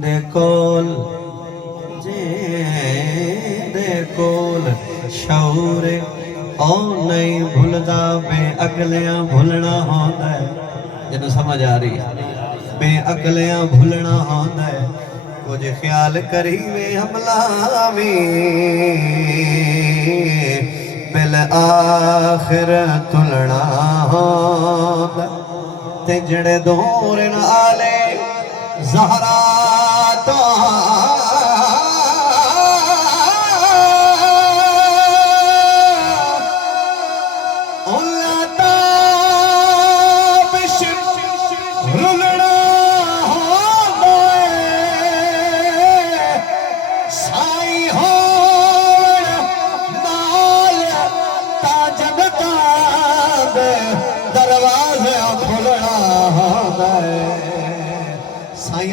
जिंदे कोल शौर ओ नहीं भुलदा बेअकलियां भुलना होंदा है। जिन्हों समझ आ रही है बेअकलियां भुलना होंदा है। कुछ ख्याल करी वे हमलावी बिल आखिर तुलना होंदा ते जड़े दूर नाले ज़हरा तो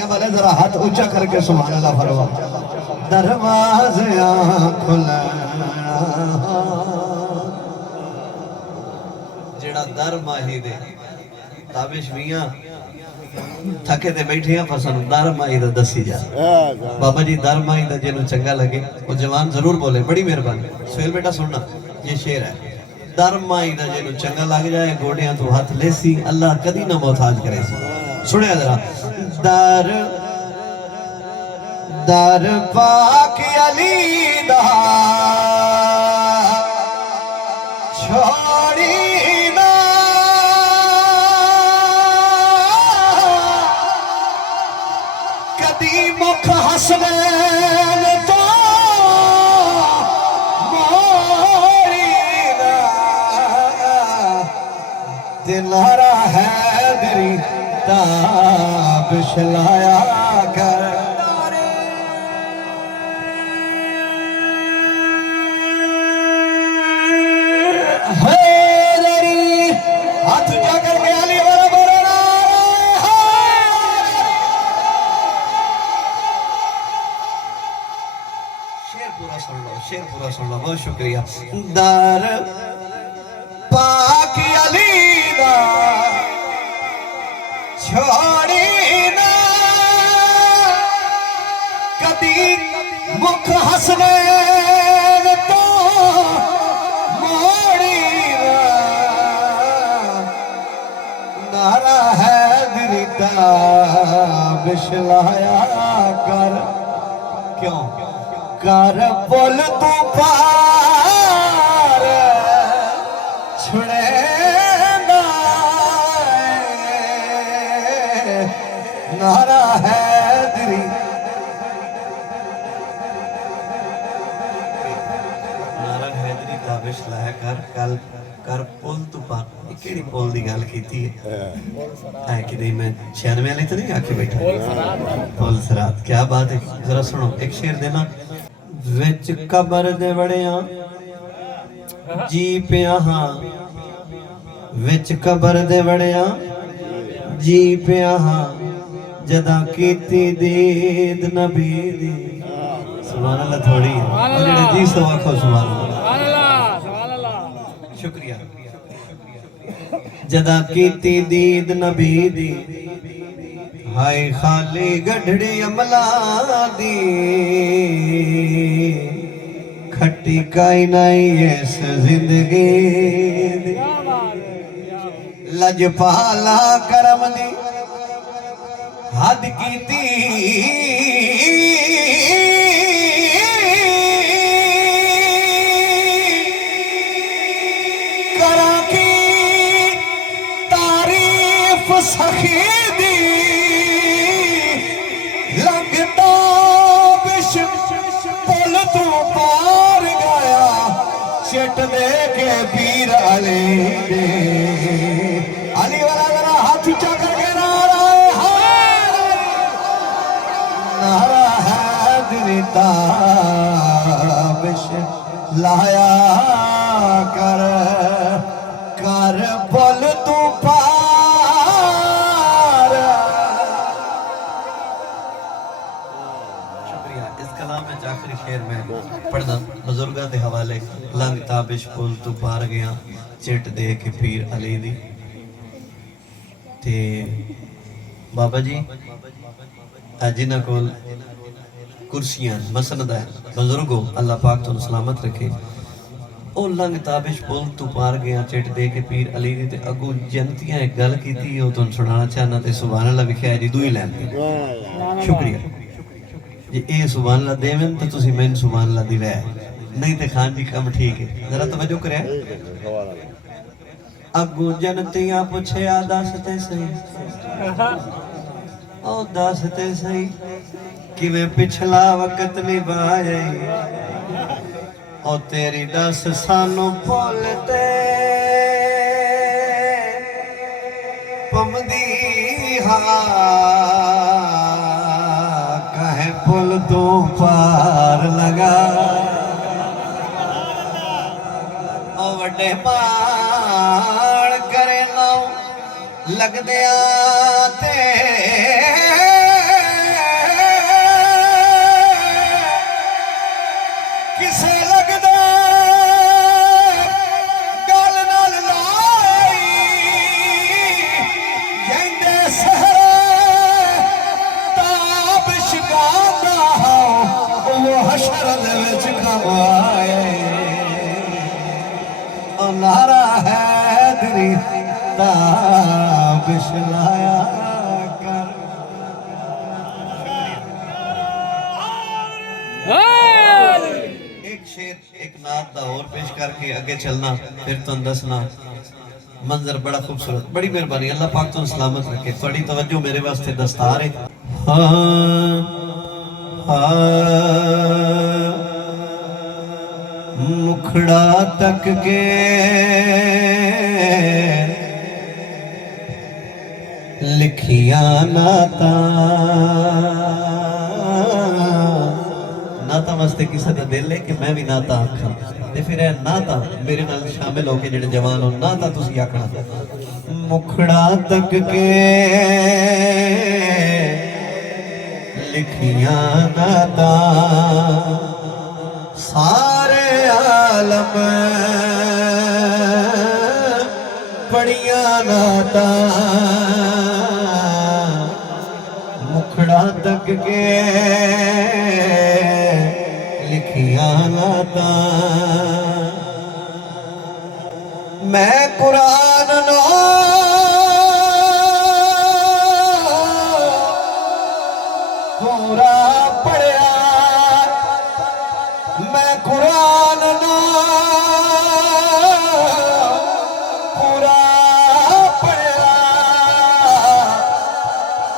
वाले जरा हाथ ऊंचा करके सुभान अल्लाह फरमा। दरवाज़े खुलना जेड़ा दर माही दे ताबिश मियां थके ते बैठे हैं पर सानू दर माही दा दसी जा। बाबा जी दर माही दा जिन्हों चंगा लगे वो जवान जरूर बोले। बड़ी मेहरबानी सुहेल बेटा सुनना ये शेर है। दर माही दा जिन्हों चंगा लग जाए गोडियां तो हाथ लेसी अल्लाह कदी ना मोहताज करे। सुने जरा दर दर पाक अली दा छोड़ी ना कदी मुख हसनैन तो मोड़ी ना दिलारा है दरी ताबिश लाया कर। हाथ जाकर के अली वाला बोलना शेर पूरा सुन लो शेर पूरा सुन लो। बहुत शुक्रिया। दर पाक अली दा छोड़ी ना कदी मुख हसनैन तो मोड़ी ना नारा है दिरिता बिशलाया कर। क्यों कर पुल तू पार छुड़े नारा है दिरी नारा है दिरी ताबिश लाया कर। कल कर पुल तू पार केड़ी पुल दी गल कीती है कि नहीं मैं 96 वाले तो नहीं आके बैठा पुल सरात। क्या बात है जरा सुनो एक शेर देना। विच कबर दे वड़िया जी पिया हां विच कबर दे वड़िया जी पिया हां जदा कीती दीद नबी दी। सुभान अल्लाह थोड़ी जेड़े जी सो आखो सुभान अल्लाह। शुक्रिया। जदा कीती दीद नबी दी हाय खाली गढ़ड़ी अमला दी खट्टी काई नहीं इस जिंदगी दी। लजपाला करम दी हद कीती करा की तारीफ सखी दी लगता बिश पुल तू पार गया चिट दे के पीर अली दे। अली वाला जरा हाथ ऊंचा करके नारा है दिरिता बिश लाया कर। कर पुल तू पार। शुक्रिया। इस कलाम में आखिरी शेर में पढ़ना बुजुर्गों के हवाले। लंग ताबिश पुल तू पार गया चिट दे के पीर अली दी ते बाबा जी जिन्हों को कुर्सियां मसनद है बुजुर्गो अल्लाह पाक तुम सलामत रखे ओ लंघ ताबिश पुल तू पार गया चिट दे के पीर अली दी ते अगू जनतियां एक गल कीती ओ तुम सुनाना चाहना ते सुभान अल्लाह लिखया है जी दुई लैन शुक्रिया जी ए सुभान अल्लाह देवन तो तुसी मैन सुभान अल्लाह दी लै नहीं ते खान जी कम ठीक है जरा तवज्जो करया अगू जनतियां पूछया दस ते सही ओ दस ते सही किवें पिछला वक्त निभाए ओ तेरी दस सानू भुलते पमदी हाँ कहे पुल तो पार लगा ओ वड्डे पार करे नाउ लगदे आते किसे लगदा गल नाल लाई कहंदे सहरा ताबिश गांदा वो हशर दे विच कमाए ओ नारा हैदरी ताबिश लाया एक नात दा और पेश करके आगे चलना फिर तुम दसना मंजर बड़ा खूबसूरत बड़ी मेहरबानी अल्लाह पाक तुम सलामत रखे थोड़ी तवज्जो मेरे वास्ते दस्तार है मुखड़ा तक के लिखिया नाता नाता वास्ते किसी का दिल है कि मैं भी नाता आखा ते फिर नाता मेरे नाल शामिल होके जेडे जवान हो नाता तुसी आखना मुखड़ा तक के लिखिया नाता सारे आलम पढ़िया नाता मुखड़ा तक के लिखिया नाता मैं कुरान नो पूरा पढ़िया मैं कुरान नो पूरा पढ़िया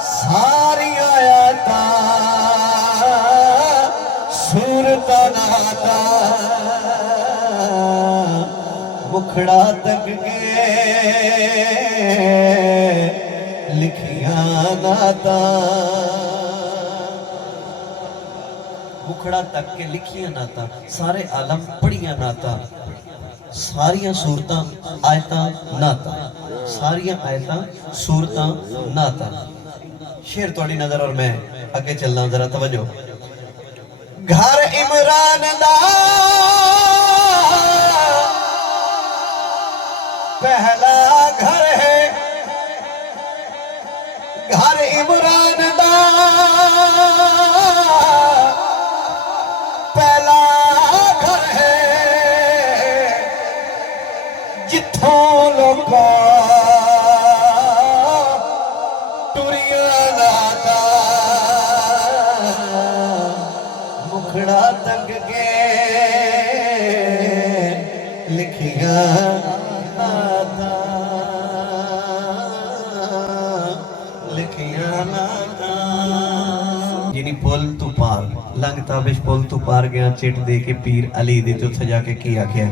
सारी आयता सूरता नाता मुखड़ा तक के लिखिया नाता मुखड़ा तक के लिखिया नाता सारे आलम पढ़िया नाता सारिया सूरतां आयतां नाता सारिया आयतां सूरतां नाता शेर थोड़ी नजर और मैं आगे चलना जरा तवज्जो घर इमरान दा पहला घर है घर इमरान दा पहला घर है जिथों लोका टुरिया नाता मुखड़ा तक के लिखिया नाता लिखिया नाता जिनी पुल तू पार लंघ ताबिश पुल तू पार गया चिट दे के पीर अली दी ते उत्थे जाके की आख्या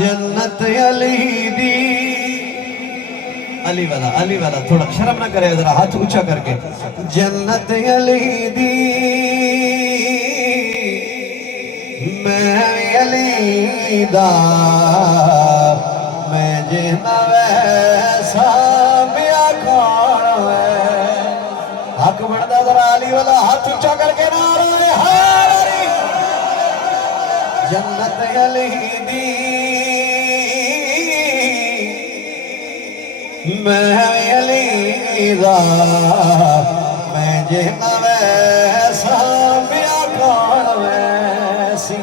जन्नत अली दी अली वाला थोड़ा शर्म ना करे जरा हाथ ऊंचा करके जन्नत अली दी मैं अली दा मैं जिना वैसा ब्याह कौन है हक बनदा जरा अली वाला हाथ ऊंचा करके नारे हारी जन्नत अली दी मैं अली दा मैं जे ना वैसा ब्याह कौन वैसी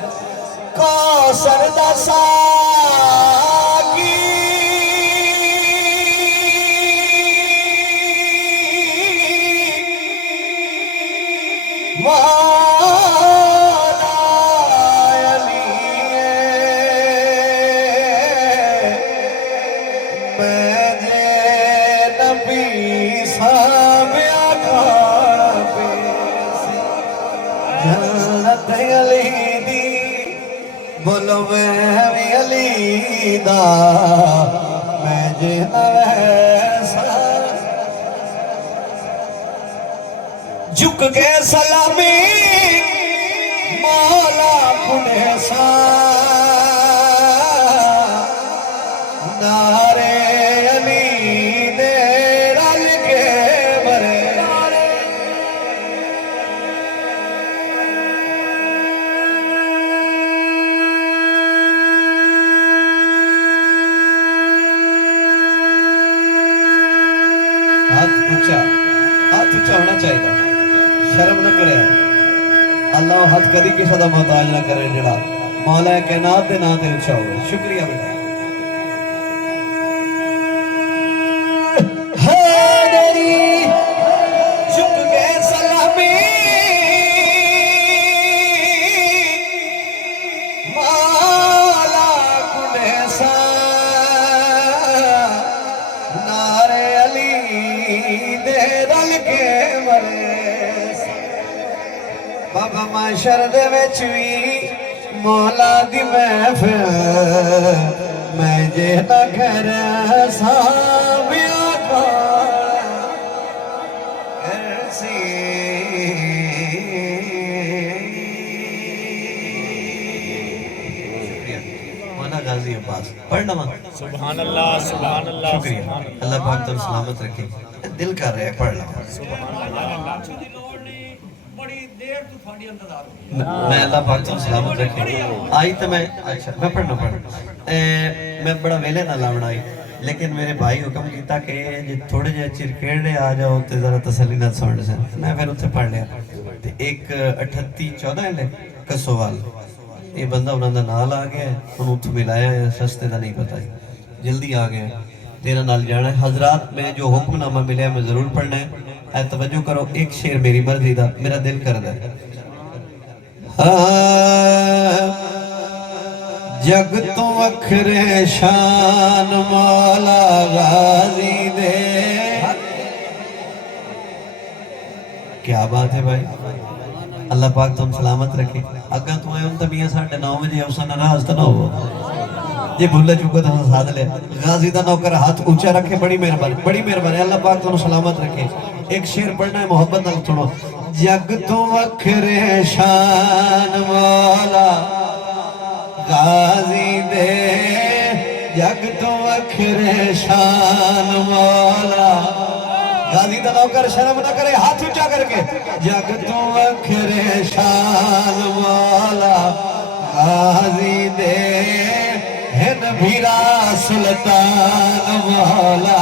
कौसर दा साकी बोलो मैं अली दा मैं जे वैसा झुक के सलामी मौला पुने सा नारे अली दे रल के मरे हाथ ऊंचा होना चाहिए शर्म न करे अल्लाह हाथ कदी किसी का मोहताज ना करे जड़ा मौला के नाम के नाम से ऊंचा हो शुक्रिया बेटा झुक के सलामी मौला कुने सा नारे अली दे रल के मरे बाबा माशर दे विच वी मौला दी महफिल मैं जे ना घर साबिया ऐसी मौला गाजी अब्बास पढ़ना सुभान अल्लाह शुक्रिया अल्लाह पाक तुम सलामत रखे दिल कर रहे हैं पढ़ लो मैं अल्लाह पाक तुम सलामत रखे आई तो मैं अच्छा मैं पढ़ना मैं बड़ा वेले ना लावना आई लेकिन मेरे भाई हुक्म किया कि जे थोड़े जे चिरकेड़े आ जाओ तो जरा तसल्ली ना सुन से मैं फिर उत्थे पढ़ लिया ते एक 38-14 है कसोवाल ये बंदा उन्होंने नाल आ गया उन्होंने उत्थे मिलाया है सस्ते का नहीं पता जल्दी आ गया तेरा नाल जाना है हजरात में जो हुक्मनामा मिले मैं जरूर पढ़ना है तवज्जो करो एक शेर मेरी मर्जी दा मेरा दिल कर रहा है जग तो वखरे शान मौला गाजी दे क्या बात है भाई अल्लाह पाक तुम सलामत रखे अगर तू आए तो मियां 9:30 बजे अवसा नाराज तो ना हो ये भूले चुका तो साध ले गाजी दा नौकर हाथ ऊंचा रखे बड़ी मेहरबानी अल्लाह पाक तुम सलामत रखे एक शेर पढ़ना है मोहब्बत नाल सुनो जग तो वखरे शान मौला गाजी दे जग तो वखरे शान मौला गाजी दा नौकर शर्म ना करे हाथ ऊंचा करके जग तो वखरे शान मौला गाजी दे हिन भीरा सुल्तान मौला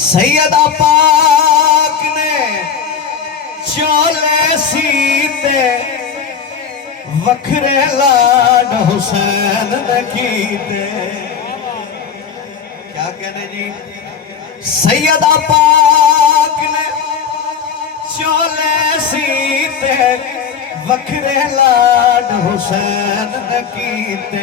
सैयदा पाक ने चोले सीते वखरे लाड हुसैन ने कीते क्या कहने जी सैयदा पाक ने चोले सीते वखरे लाड हुसैन ने कीते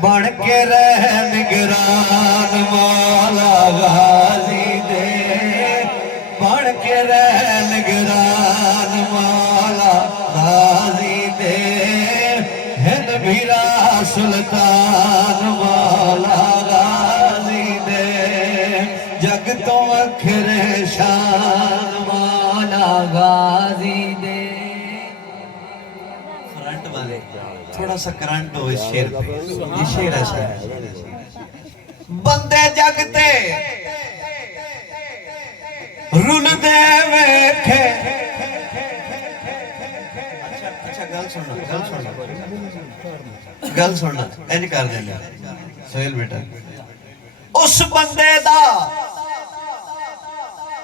बन के रह निगरान मौला गाजी दे बन के रह निगरान मौला गाजी दे हिंद भीरा सुल्तान मौला गाजी दे जग तो अखरे शान मौला गाजी दे फ्रंट वाले थोड़ा सा करंट हो इस शेर पे ये शेर ऐसा है बंदे जगते रुल दे वेखे अच्छा गल गल सुनना इंज कर देना सोहेल बेटा उस बंदे दा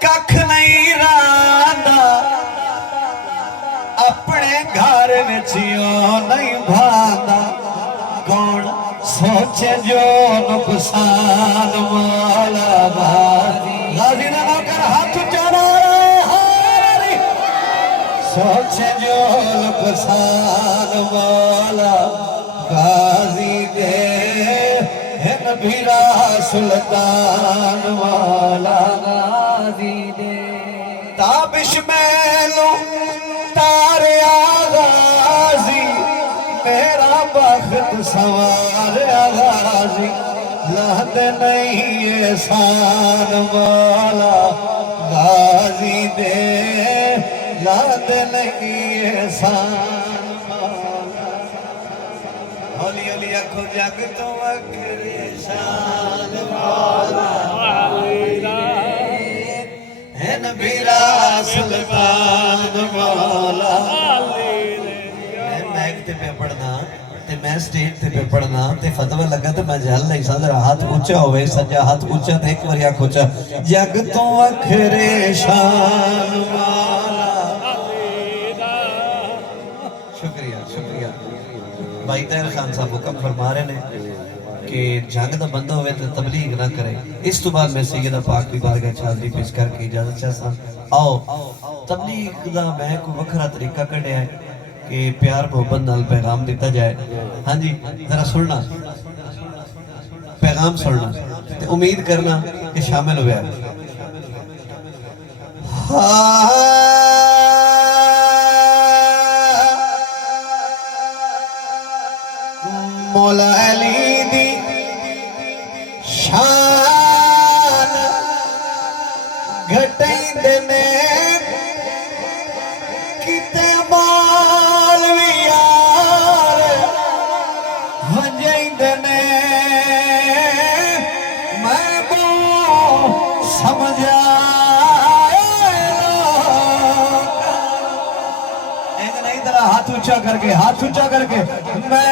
कख नहीं रहा अपने घर में नहीं भांदा कौन सोचे जो नुकसान वाला गाजी ना कर हाथ चला सोचे जो नुकसान वाला गाजी दे नबीरा सुल्तान वाला गाजी दे ताबिश मैलू तारे गाजी मेरा बख्त सवार गाजी लहद नहीं एहसान वाला गाजी दे लहद नहीं एहसान वाला हौली हौली आखो जग तो वखरे शान वाला है नबीरा सुल्तान वाला मैं ते पे पढ़ना ते मैं स्टेज ते पे पढ़ना ते फतवा लगा ते मैं जल नहीं सा जरा हाथ ऊंचा होवे सज्जा हाथ ऊंचा ते एक बार आखो चा जग तो वखरे शान वाला शुक्रिया शुक्रिया भाई तैर खान साहब हुक्म फरमा रहे ने कि जंग दा बंदा होवे तो तबलीग ना करे इस तो बाद मैं सैयदा पाक की बारगाह हाज़री पेश करके इजाजत चाहता आओ तबलीग दा मैं कोई वखरा तरीका कढ़िया है कि प्यार मोहब्बत नाल पैगाम दिता जाए हाँ जी जरा सुनना पैगाम सुनना ते उम्मीद करना कि शामिल हो गया मौला अली दी शान घटाइंदे ने किते मौलवी यार वंजाइंदे ने मैं को समझा नहीं तेरा हाथ ऊंचा करके मैं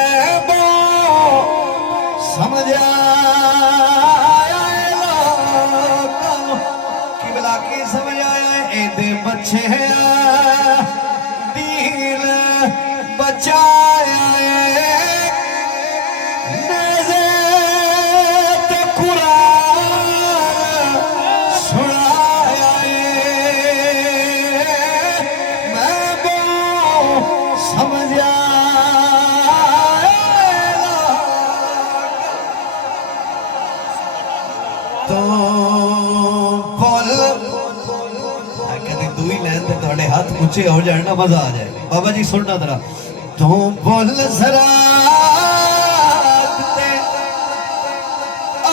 समझ आया किबला की समझ आया एदे बच्चे दीन बचाया कुरान सुनाया मैं समझ हाथ ऊंचे हो जाए ना मजा आ जाए बाबा जी सुनना जरा तू बोल जरा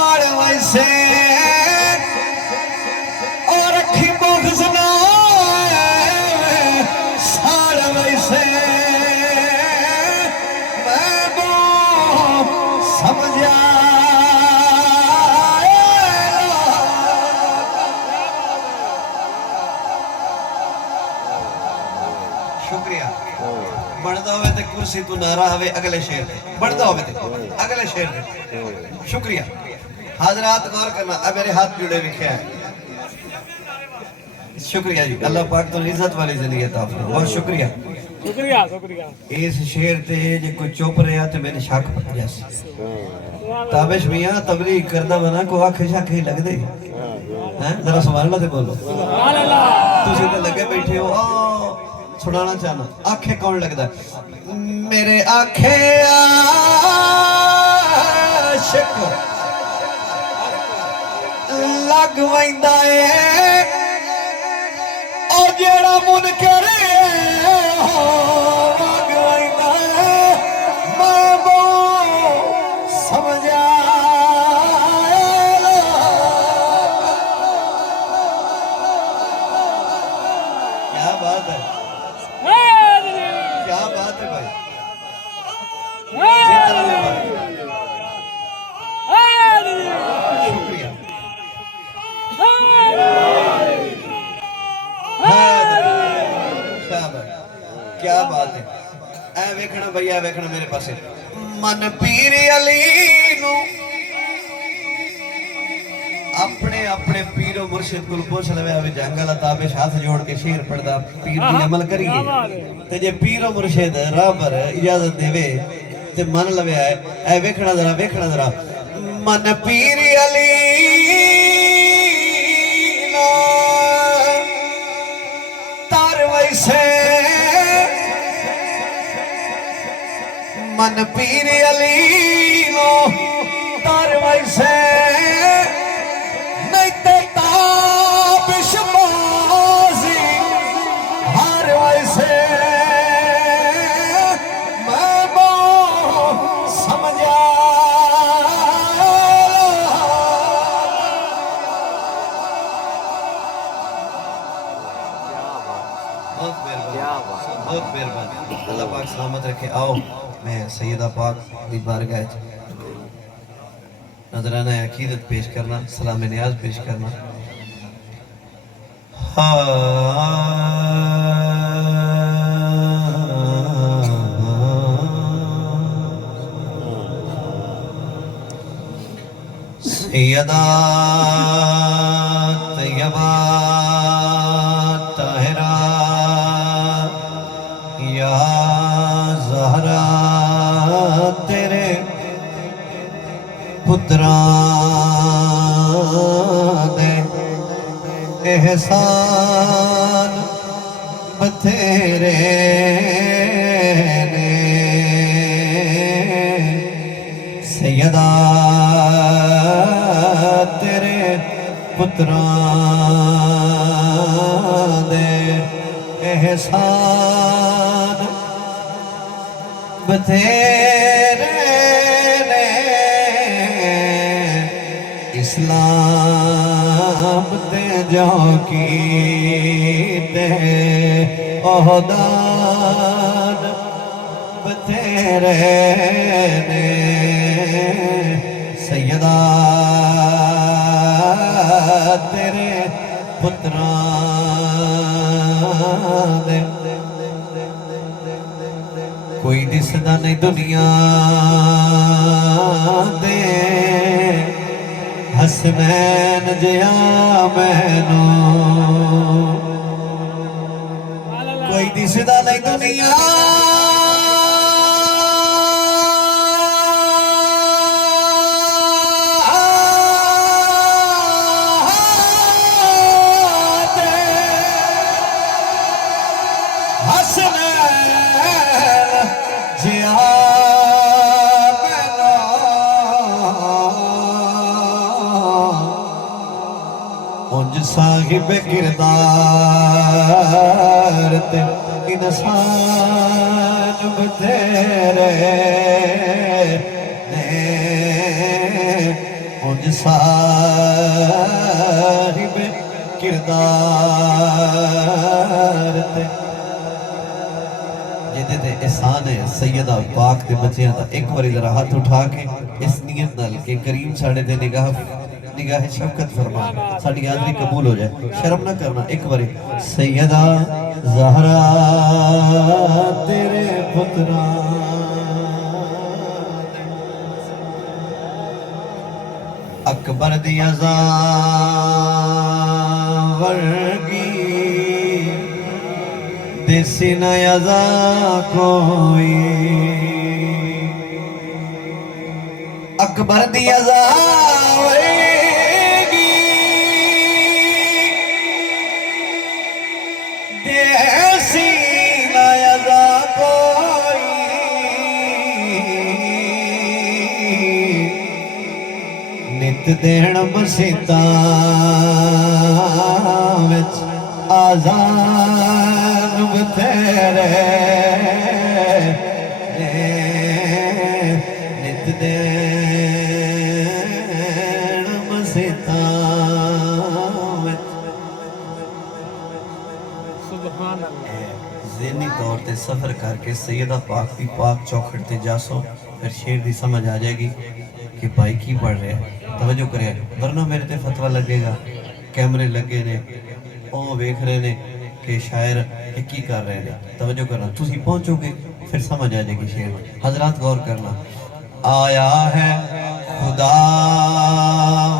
और वैसे और रखी बोझ ना सारा वैसे मैं वो समझा शुक्रिया बढ़ता हुए तो कुर्सी तू नारा हवे अगले शेर बढ़ता हुए तो अगले शेर शुक्रिया हाजरात गौर करना अब मेरे हाथ जुड़े लिखे हैं शुक्रिया जी अल्लाह पाक तो इज्जत वाली जिंदगी अता फरमाए बहुत शुक्रिया शुक्रिया शुक्रिया इस शेर ते जे कोई चुप रहा तो मेरे शक पड़ जैसे ताबिश मियां तबलीग करदा बना को आंखें शाखे लग दे हैं जरा सुभान अल्लाह ते बोलो सुभान अल्लाह तुसी ते लगे बैठे हो सुनाना चाहना आंखें कौन लगता मेरे आंखें आशिक लग वैंदा है और जेड़ा मुनकर लग वैंदा है मैं वो समझा क्या बात है क्या बात है भाई शुक्रिया क्या बात है वेखना भैया वेखना मेरे पासे मन पीर अली नू अपने अपने पीरो मुर्शिद को पूछ लवे अभी जंगल ताबे हाथ जोड़ के शेर पढ़दा पीर दी अमल करिए ते जे पीरो मुर्शिद राबर इजाजत देवे ते मन लवे ऐ वेखना जरा मन पीर अली ना तार वैसे मन पीर अली नो तार वैसे नहीं ते ताबिश बाजी हर वैसे मैं वो समझा बहुत मेहरबानी अल्लाह पाक सलामत रखे। आओ मैं सैयदा पाक दी बारगाह नजराना अकीदत पेश करना सलाम नियाज पेश करना। सैयदा तैयबा ताहिरा या ज़हरा तेरे पुत्रा दे एहसान बथेरे ने सैयदा तेरे पुत्रा दे एहसान बथेरे इस्लाम ते जो की ते ओहदान बथेरे ने सैयदा तेरे पुत्रा दे कोई दिसदा नहीं दुनिया दे हसनैन जिया मैनू कोई दिसदा नहीं दुनिया हसनैन जिया साहिब किरदार ते इंसान बथेरे ने उंज साहिब किरदार ते जिदे ते एहसान है सैयदा पाक दे बच्चियां दा एक बारी जरा हाथ उठा के इस नियत नाल के करीम साडे ते निगाह शफकत फरमा साड़ी हाजरी कबूल हो जाए शर्म ना करना एक बारी सैयदा ज़हरा तेरे पुत्रा अकबर दी अज़ा वर्गी देसी न अज़ा कोई अकबर दी अज़ा नित देण मसीता विच आज़ान बथेरे नित देण मसीता सुभान अल्लाह ज़हनी तौर ते सफर करके सैयदा पाक दी पाक चौखट ते जासो फिर शेर दी समझ आ जाएगी कि भाई की पढ़ रहे हैं। तवज्जो करें वरना मेरे ते फतवा लगेगा कैमरे लगे ने ओ वेख रहे ने कि शायर की कर रहे हैं। तवज्जो करना तुसी पहुंचोगे फिर समझ आ जाएगी शेर। हजरात गौर करना, आया है खुदा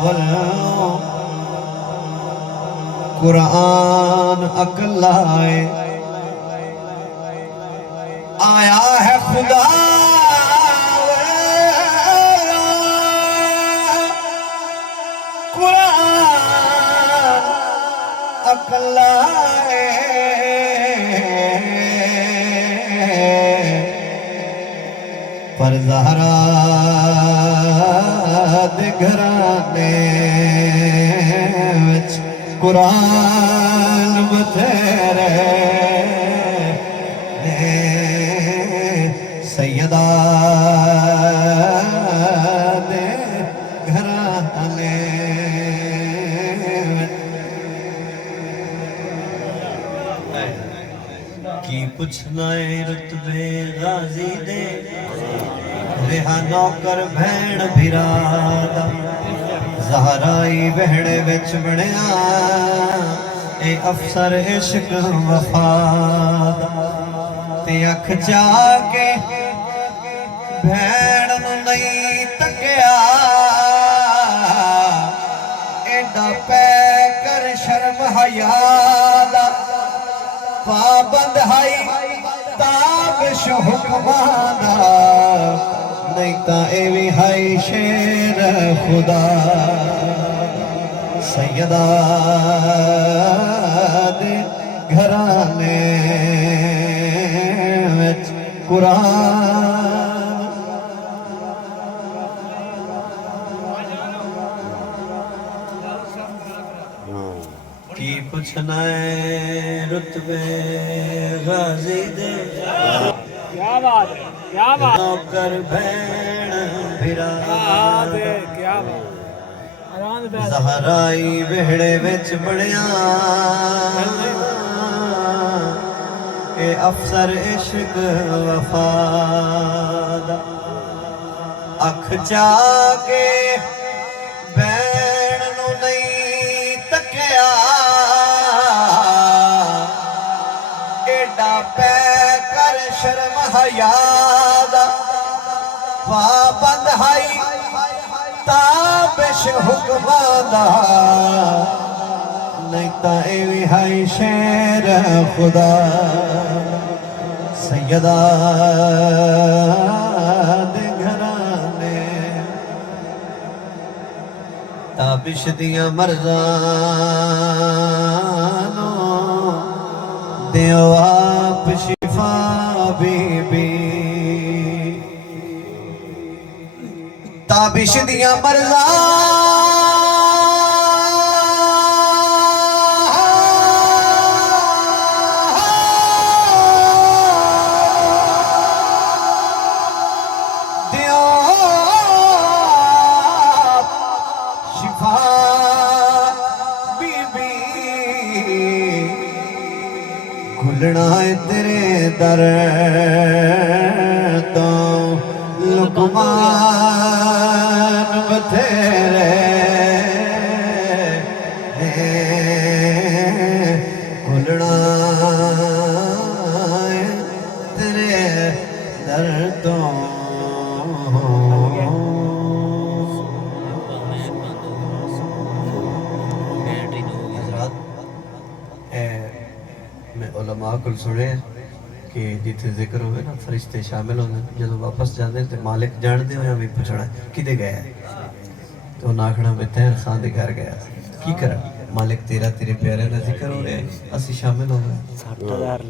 वल्लों कुरान अकलाए, आया है खुदा कुरान अकलाए, पर ज़हरा दे घराने विच कुरान बथेरे ने, सैयदा दे घराने की पुछना है रुतबे गाजी दे, रिहा नौकर भैन भिरादा, ज़हराई बहड़े विच बणिया ए अफसर इश्क वफादा, ते अख जाके भैन नूं नहीं तकिया, एडा पै कर शर्म हया दा, पाबंद हाई ताबिश हुक्मां दा, नहीं ता एवी हाई शेर खुदा, सैयदा दे घराने विच कुरान, की पुछना है रुतबे गाजी दे, क्या बात है, क्या बात, नौकर भैन भिरादा, क्या बात, ज़हराई विहड़े विच बणिया ए अफसर इश्क वफादा, अख जाके भैन नूं नहीं तकिया, एडा पै कर शर्म हया दा, पाबंद हाई ताबिश हुक्मां दा, नहीं ता एवी हाई शेर खुदा, सैयदा दे घराने ताबिश दियां मर्ज़ानो दियो आप शिफा बीबी, ताबिश दियां मर्ज़ा दियो शिफा बीबी, खुलना है तेरे दर तो लुकमान बथेरे, खुलना है तेरे दर तो, मैं उलमा को सुने कि जिथे जिक्र होवे ना फरिश्ते शामिल होने, जो वापस जाते तो मालिक जानते हो भी पूछना किते गया, तो नाखना मैं तैर खान दे घर गया, की कर मालिक तेरा तेरे प्यारे का जिक्र हो रहा है, असी शामिल हो गए।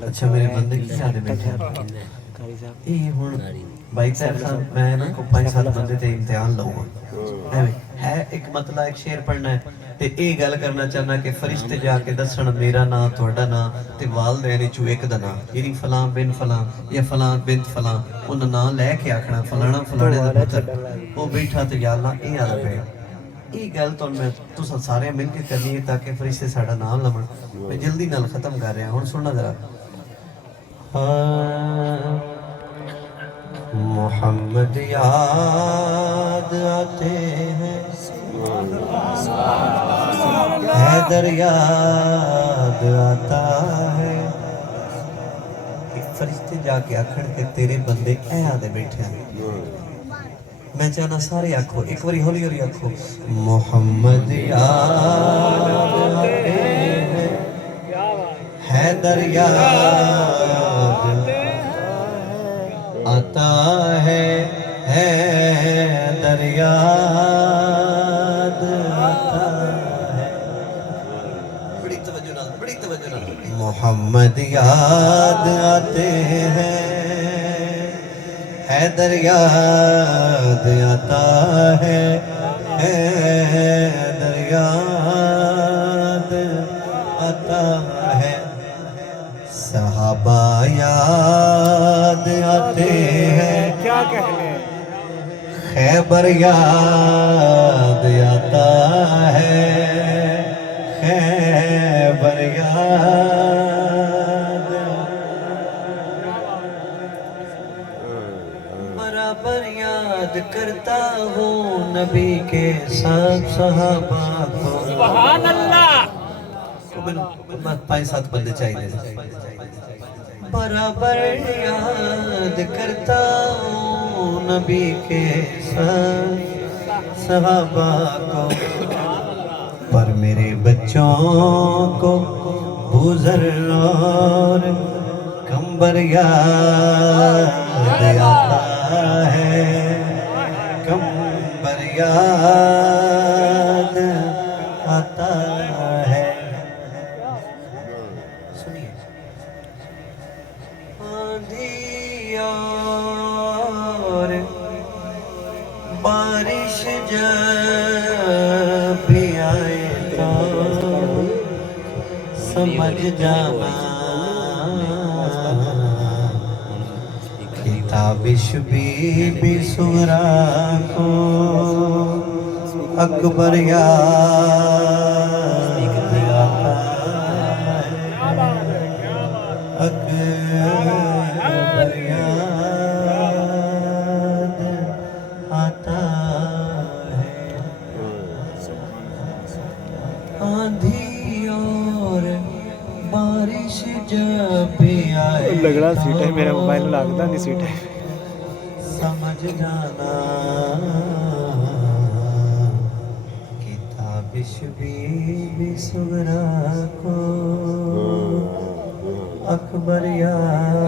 अच्छा मेरे बंदे की याद बैठे ये हुन भाई तैर खान मैं ना को 5-7 बंदे ते इम्तिहान लऊंगा, है एक मतलब एक शेर पढ़ना है ते ये गल करना चाहना कि फरिश्ते जाके दसन मेरा नाम तुहाडा नाम ते वालदैन चो एक दा नाम, यानी फलां बिन फलां या फलां बिन फलां उन नाम लैके आखना फलाना फलाने दा पुत्र वो बैठा ते या अल्लाह ये आदा पे, ये गल तो मैं तुस सारे मिल के करनी है ताकि फरिश्ते साडा नाम लवन। मैं जल्दी नाल खत्म कर रहा हुण सुनना जरा। मोहम्मद याद आते हैं, हैदर याद आता है, फरिश्ते जाके आखण के तेरे बंदे ऐ आदे बैठे हैं। मैं चाहना सारे आखो एक बारी हौली हौली आखो मोहम्मद याद आते हैं हैदर याद आता है हैदर याद आता है। बड़ी तवज्जो नाल मोहम्मद याद आते हैं हैदर याद आता है हैदर याद आता है। सहाबा याद आते हैं क्या कहने खैबर याद आता है खैबर याद बराबर याद करता हूँ नबी के साथ सहाबा को। सुभान अल्लाह 5-7 बंदे चाहिए बराबर याद करता हूँ नबी के साथ सहाबा को। पर मेरे बच्चों को बुज़र और कंबर याद आता है कंबर याद आता है। सुनिए आंधी और बारिश जब भी आए तो समझ जाना किताबिश भी सुगरा को अकबर याद आता है अकबर याद आता है। आंधी और बारिश जब भी आए लगड़ा सीट है मेरा मोबाइल लगता नहीं सीट है समझ जाना किताबिश भी सुगरा को अकबर याद